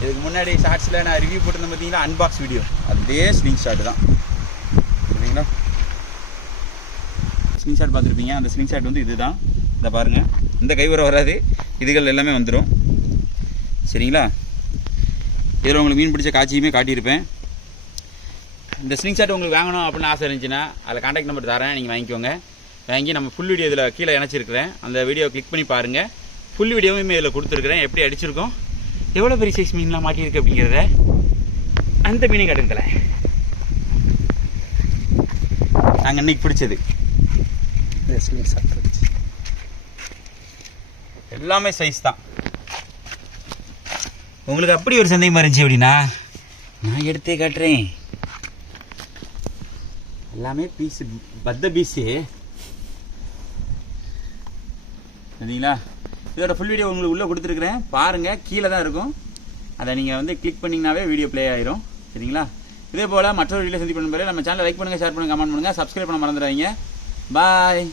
இதுக்கு முன்னாடி ஷார்ட்ஸில் நான் ரிவ்யூ போட்டிருந்தேன் பார்த்தீங்கன்னா, அன்பாக்ஸ் வீடியோ, அதே ஸ்லிங் ஷாட் தான். சரிங்களா, ஸ்லிங் ஷாட் பார்த்துருப்பீங்க. அந்த ஸ்லிங் ஷாட் வந்து இதுதான். இதை பாருங்கள், இந்த கைவரை வராது, இதுகள் எல்லாமே வந்துடும். சரிங்களா, இதில் உங்களுக்கு மீன் பிடிச்ச காட்சியுமே காட்டியிருப்பேன். இந்த ஸ்லிங் ஷாட் உங்களுக்கு வாங்கணும் அப்படின்னு ஆசை இருந்துச்சுன்னா அதில் கான்டாக்ட் நம்பர் தரேன், நீங்கள் வாங்கிக்கோங்க. வாங்கி நம்ம ஃபுல் வீடியோ இதில் கீழே இணைச்சிருக்கிறேன், அந்த வீடியோ கிளிக் பண்ணி பாருங்கள். ஃபுல் வீடியோவுமே இதில் கொடுத்துருக்குறேன், எப்படி அடிச்சிருக்கோம், எவ்வளோ பெரிய சைஸ் மீன்லாம் மாட்டியிருக்கு அப்படிங்கிறத. அந்த மீனை காட்டுங்கள நாங்கள் இன்னைக்கு பிடிச்சது எல்லாமே சைஸ் தான். உங்களுக்கு அப்படி ஒரு சந்தேகமாக இருந்துச்சு அப்படின்னா நான் எடுத்தே காட்டுறேன். எல்லாமே பீஸு, பத்த பீஸு. சரிங்களா, இதோட ஃபுல் வீடியோ உங்களுக்கு உள்ளே கொடுத்துருக்குறேன், பாருங்கள். கீழே தான் இருக்கும், அதை நீங்கள் வந்து கிளிக் பண்ணிங்கனாவே வீடியோ ப்ளே ஆயிரும். சரிங்களா, இதே போல் மற்றொரு வீடியோ சந்திப்பு நம்பர். நம்ம சேனலை லைக் பண்ணுங்கள், ஷேர் பண்ணுங்கள், கமெண்ட் பண்ணுங்கள், சப்ஸ்கிரைப் பண்ண மறந்துடாதீங்க. பாய்.